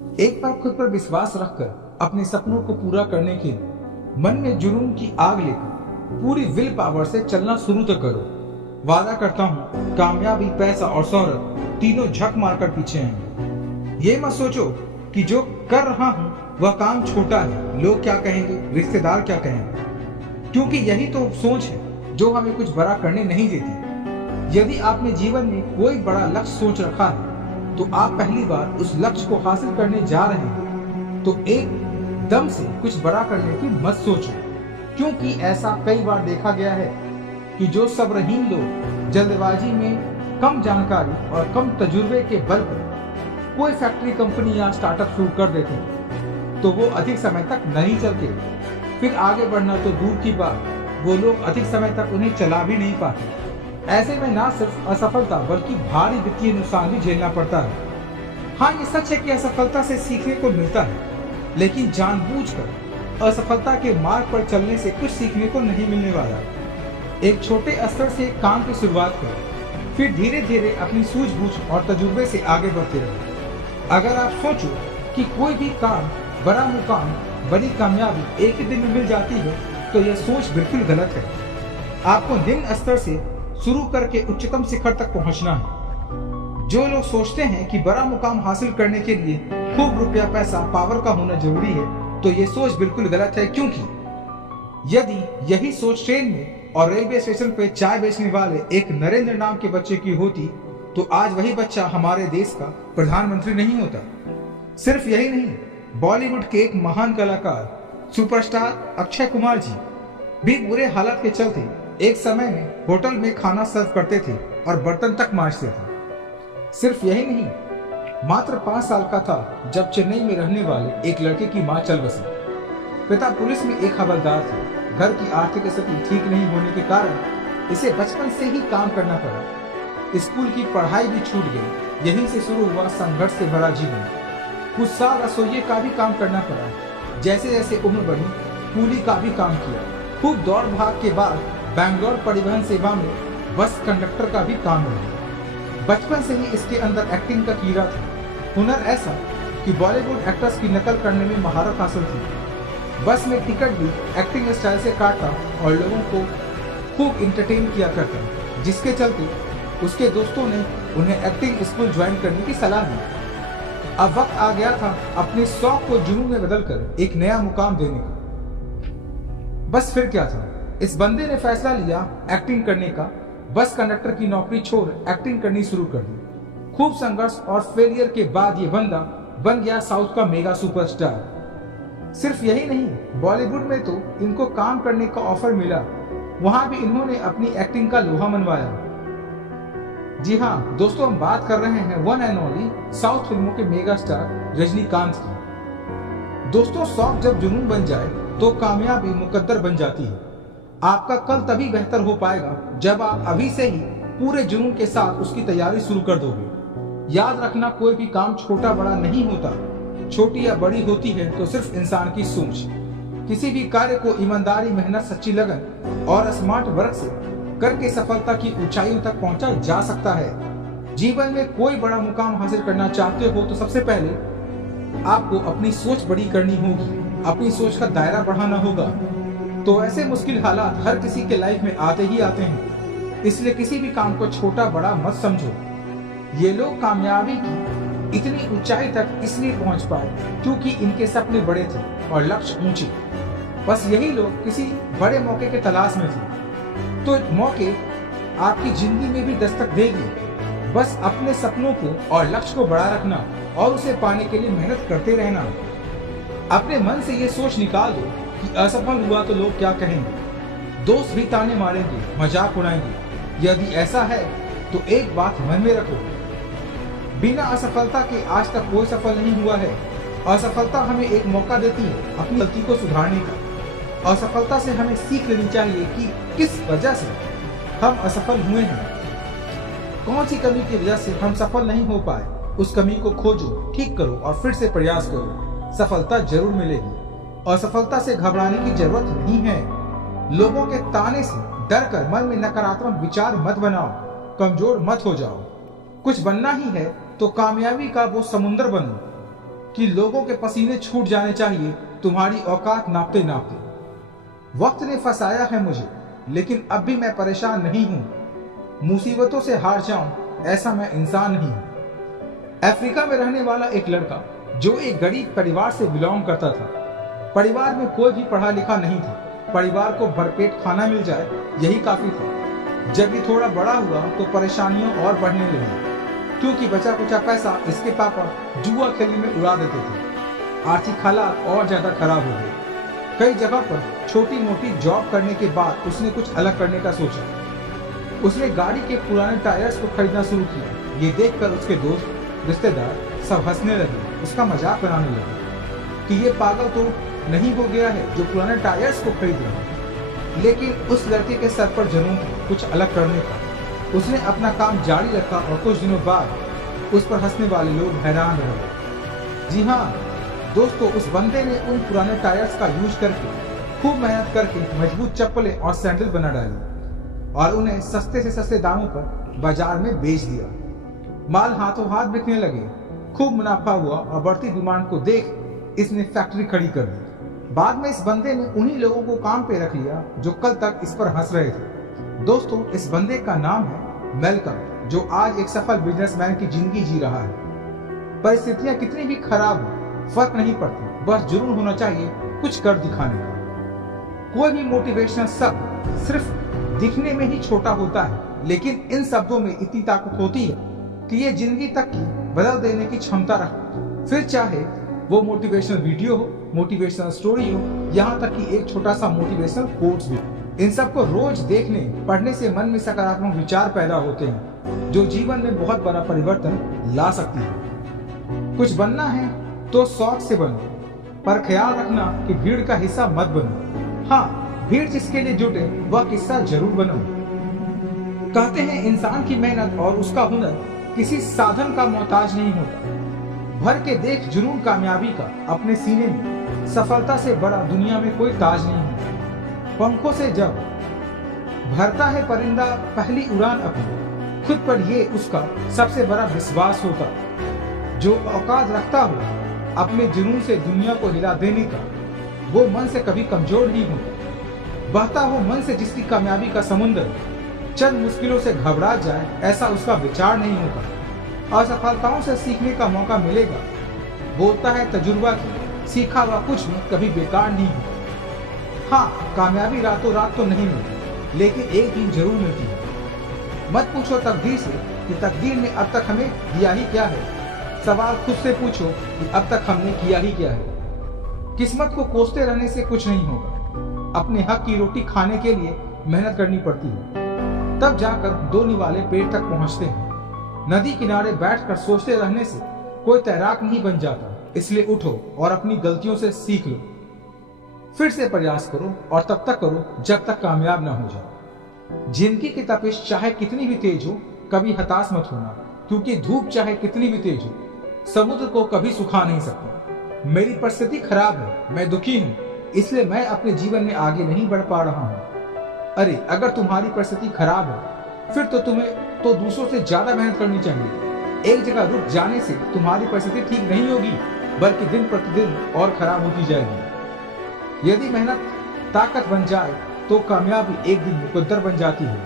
एक बार खुद पर विश्वास रखकर अपने सपनों को पूरा करने के लिए मन में जुनून की आग लेकर पूरी विल पावर से चलना शुरू तो करो। वादा करता हूँ कामयाबी, पैसा और शोहरत तीनों झक मारकर पीछे हैं। ये मत सोचो कि जो कर रहा हूँ वह काम छोटा है, लोग क्या कहेंगे, रिश्तेदार क्या कहेंगे, क्योंकि यही तो सोच है जो हमें कुछ बड़ा करने नहीं देती। यदि आपने जीवन में कोई बड़ा लक्ष्य सोच रखा है तो आप पहली बार उस लक्ष्य को हासिल करने जा रहे हैं तो एक दम से कुछ बड़ा करने की मत सोचो, क्योंकि ऐसा कई बार देखा गया है कि जो सब्रहीन लोग जल्दबाजी में कम जानकारी और कम तजुर्बे के बल पर कोई फैक्ट्री, कंपनी या स्टार्टअप शुरू कर देते हैं तो वो अधिक समय तक नहीं चलते। फिर आगे बढ़ना तो दूर की बात, वो लोग अधिक समय तक उन्हें चला भी नहीं पाते। ऐसे में ना सिर्फ असफलता बल्कि भारी वित्तीय नुकसान भी झेलना पड़ता है। हाँ, ये सच है कि असफलता से सीखने को मिलता है, लेकिन जानबूझकर असफलता के मार्ग पर चलने से कुछ सीखने को नहीं मिलने वाला। एक छोटे स्तर से काम की शुरुआत करें, फिर धीरे धीरे अपनी सूझबूझ और तजुर्बे से आगे बढ़ते रहें। अगर आप सोचो कि कोई भी काम, बड़ा मुकाम, बड़ी कामयाबी एक ही दिन में मिल जाती है तो यह सोच बिल्कुल गलत है। आपको निम्न स्तर से शुरू करके उच्चतम शिखर तक पहुंचना है। जो लोग सोचते हैं कि बड़ा मुकाम हासिल करने के लिए खूब रुपया, पैसा, पावर का होना जरूरी है तो ये सोच बिल्कुल गलत है, क्योंकि यदि यही सोच ट्रेन में और रेलवे स्टेशन पे चाय बेचने वाले एक नरेंद्र नाम के बच्चे की होती तो आज वही बच्चा हमारे देश का प्रधानमंत्री नहीं होता। सिर्फ यही नहीं, बॉलीवुड के एक महान कलाकार सुपरस्टार अक्षय कुमार जी भी बुरे हालात के चलते एक समय में होटल में खाना सर्व करते थे और बर्तन तक मांजते थे। सिर्फ यही नहीं, मात्र 5 साल का था जब चेन्नई में रहने वाले एक लड़के की मां चल बसी। पिता पुलिस में एक हवलदार थे। घर की आर्थिक स्थिति ठीक नहीं होने के कारण इसे बचपन से ही काम करना पड़ा। स्कूल की पढ़ाई भी छूट गई। यहीं से शुरू हुआ संघर्ष से भरा जीवन। कुछ साल रसोइये का भी काम करना पड़ा। जैसे जैसे उम्र बढ़ी, कूली का भी काम किया। खूब दौड़ भाग के बाद बैंगलोर परिवहन सेवा में बस कंडक्टर का भी काम मिला। बचपन से ही इसके अंदर एक्टिंग का कीड़ा था। हुनर ऐसा कि बॉलीवुड एक्टर्स की नकल करने में महारत हासिल थी। बस में टिकट भी एक्टिंग स्टाइल से काटता और लोगों को खूब इंटरटेन किया करता, जिसके चलते उसके दोस्तों ने उन्हें एक्टिंग स्कूल ज्वाइन करने की सलाह दी। अब वक्त आ गया था अपने शौक को जुनून में बदलकर एक नया मुकाम देने का। बस फिर क्या था, इस बंदे ने फैसला लिया एक्टिंग करने का। बस कंडक्टर की नौकरी छोड़ एक्टिंग करनी शुरू कर दी। खूब संघर्ष और फेलियर के बाद ये बंदा बन गया साउथ का मेगा सुपरस्टार। सिर्फ यही नहीं, बॉलीवुड में तो इनको काम करने का ऑफर मिला, वहां भी इन्होंने अपनी एक्टिंग का लोहा मनवाया। जी हाँ दोस्तों, हम बात कर रहे हैं वन एंड ओनली साउथ फिल्मों के मेगा स्टार रजनीकांत की। दोस्तों, शौक जब जुनून बन जाए तो कामयाबी मुकद्दर बन जाती है। आपका कल तभी बेहतर हो पाएगा जब आप अभी से ही पूरे जुनून के साथ उसकी तैयारी शुरू कर दोगे। याद रखना, कोई भी काम छोटा बड़ा नहीं होता, छोटी या बड़ी होती है तो सिर्फ इंसान की सोच। किसी भी कार्य को ईमानदारी, मेहनत, सच्ची लगन और स्मार्ट वर्क से करके सफलता की ऊंचाइयों तक पहुंचा जा सकता है। जीवन में कोई बड़ा मुकाम हासिल करना चाहते हो तो सबसे पहले आपको अपनी सोच बड़ी करनी होगी, अपनी सोच का दायरा बढ़ाना होगा। तो ऐसे मुश्किल हालात हर किसी के लाइफ में आते ही आते हैं, इसलिए किसी भी काम को छोटा बड़ा मत समझो। ये लोग कामयाबी की इतनी ऊंचाई तक इसलिए पहुंच पाए क्योंकि इनके सपने बड़े थे और लक्ष्य ऊंचे। बस यही लोग किसी बड़े मौके के तलाश में थे, तो मौके आपकी जिंदगी में भी दस्तक देगी। बस अपने सपनों को और लक्ष्य को बड़ा रखना और उसे पाने के लिए मेहनत करते रहना। अपने मन से ये सोच निकाल दो कि असफल हुआ तो लोग क्या कहेंगे, दोस्त भी ताने मारेंगे, मजाक उड़ाएंगे। यदि ऐसा है तो एक बात मन में रखो, बिना असफलता के आज तक कोई सफल नहीं हुआ है। असफलता हमें एक मौका देती है अपनी गलती को सुधारने का। असफलता से हमें सीख लेनी चाहिए कि किस वजह से हम असफल हुए हैं, कौन सी कमी की वजह से हम सफल नहीं हो पाए। उस कमी को खोजो, ठीक करो और फिर से प्रयास करो। सफलता जरूर मिलेगी। असफलता से घबराने की जरूरत नहीं है। लोगों के ताने से डर कर मन में नकारात्मक विचार मत बनाओ, कमजोर मत हो जाओ। कुछ बनना ही है तो कामयाबी का वो समुंदर बनो, कि लोगों के पसीने छूट जाने चाहिए तुम्हारी औकात नापते नापते। वक्त ने फंसाया है मुझे, लेकिन अब भी मैं परेशान नहीं हूं। मुसीबतों से हार जाऊं ऐसा मैं इंसान नहीं हूं। अफ्रीका में रहने वाला एक लड़का जो एक गरीब परिवार से बिलोंग करता था। परिवार में कोई भी पढ़ा लिखा नहीं था। परिवार को भरपेट खाना मिल जाए यही काफी था। जब ये थोड़ा बड़ा हुआ तो परेशानियां और बढ़ने लगी, क्योंकि बचा कुचा पैसा इसके पापा जुआ खेलने में उड़ा देते थे। आर्थिक हालात और ज्यादा खराब हो गए। कई जगह पर छोटी मोटी जॉब करने के बाद उसने कुछ अलग करने का सोचा। उसने गाड़ी के पुराने टायर्स को खरीदना शुरू किया। ये देखकर उसके दोस्त, रिश्तेदार सब हंसने लगे, उसका मजाक बनाने लगे कि ये पागल तो नहीं हो गया है जो पुराने टायर्स को खरीद रहा है। लेकिन उस लड़के के सर पर जुनून था कुछ अलग करने का। उसने अपना काम जारी रखा और कुछ दिनों बाद उस पर हंसने वाले लोग हैरान रहे। जी हाँ दोस्तों, उस बंदे ने उन पुराने टायर्स का यूज करके खूब मेहनत करके मजबूत चप्पलें और सैंडल बना डाली और उन्हें सस्ते से सस्ते दामों पर बाजार में बेच दिया। माल हाथों हाथ बिकने लगे, खूब मुनाफा हुआ और बढ़ती डिमांड को देख इसने फैक्ट्री खड़ी कर दी। बाद में इस बंदे ने उन्हीं लोगों को काम पे रख लिया जो कल तक इस पर हंस रहे थे। दोस्तों, इस बंदे का नाम है मैल्कम, जो आज एक सफल बिजनेसमैन की जिंदगी जी रहा है। परिस्थितियां कितनी भी खराब हो फर्क नहीं पड़ती, बस जुनून होना चाहिए कुछ कर दिखाने का। कोई भी मोटिवेशनल शब्द सिर्फ दिखने में ही छोटा होता है, लेकिन इन शब्दों में इतनी ताकत होती है कि ये जिंदगी तक की बदल देने की क्षमता रखती है। फिर चाहे वो मोटिवेशनल वीडियो हो, मोटिवेशनल स्टोरी हो, यहाँ तक कि एक छोटा सा मोटिवेशनल कोट्स भी। इन सबको रोज देखने पढ़ने से मन में सकारात्मक विचार पैदा होते हैं जो जीवन में बहुत बड़ा परिवर्तन ला सकती है। कुछ बनना है तो शौक से बनो, पर ख्याल रखना कि भीड़ का हिस्सा मत बनो। हाँ, भीड़ जिसके लिए जुटे वह किस्सा जरूर बनो। कहते हैं इंसान की मेहनत और उसका हुनर किसी साधन का मोहताज नहीं होता। भर के देख जुनून कामयाबी का अपने सीने में, सफलता से बड़ा दुनिया में कोई ताज नहीं है। पंखों से जब भरता है परिंदा पहली उड़ान अपनी, खुद पर ये उसका सबसे बड़ा विश्वास होता। जो औकात रखता हो अपने जुनून से दुनिया को हिला देने का, वो मन से कभी कमजोर नहीं होता। बहता हो मन से जिसकी कामयाबी का समुद्र चंद मुश्किलों से घबरा जाए, ऐसा उसका विचार नहीं होता। असफलताओं से सीखने का मौका मिलेगा। बोलता है तजुर्बा की सीखा हुआ कुछ भी कभी बेकार नहीं होता। हाँ, कामयाबी रातों रात तो नहीं मिलती, लेकिन एक दिन जरूर मिलती है। मत पूछो तकदीर से कि तकदीर ने अब तक हमें दिया ही क्या है। सवाल खुद से पूछो कि अब तक हमने किया ही क्या है। किस्मत को कोसते रहने से कुछ नहीं होगा। अपने हक की रोटी खाने के लिए मेहनत करनी पड़ती है, तब जाकर दो निवाले पेट तक पहुंचते हैं। नदी किनारे बैठकर सोचते रहने से कोई तैराक नहीं बन जाता। इसलिए उठो और अपनी गलतियों से सीख लो। फिर से प्रयास करो और तब तक करो जब तक कामयाब ना हो जाओ। जिंदगी की तपिश चाहे कितनी भी तेज हो, कभी हताश मत होना, क्योंकि धूप चाहे कितनी भी तेज हो, समुद्र को कभी सुखा नहीं सकता। मेरी परिस्थिति खराब है, मैं दुखी हूँ, इसलिए मैं अपने जीवन में आगे नहीं बढ़ पा रहा हूँ। अरे अगर तुम्हारी परिस्थिति खराब है, फिर तो तुम्हें तो दूसरों से ज्यादा मेहनत करनी चाहिए। एक जगह रुक जाने से तुम्हारी परिस्थिति ठीक नहीं होगी, बल्कि दिन प्रतिदिन और खराब होती जाएगी। यदि मेहनत ताकत बन जाए तो कामयाबी एक दिन मुकद्दर बन जाती है।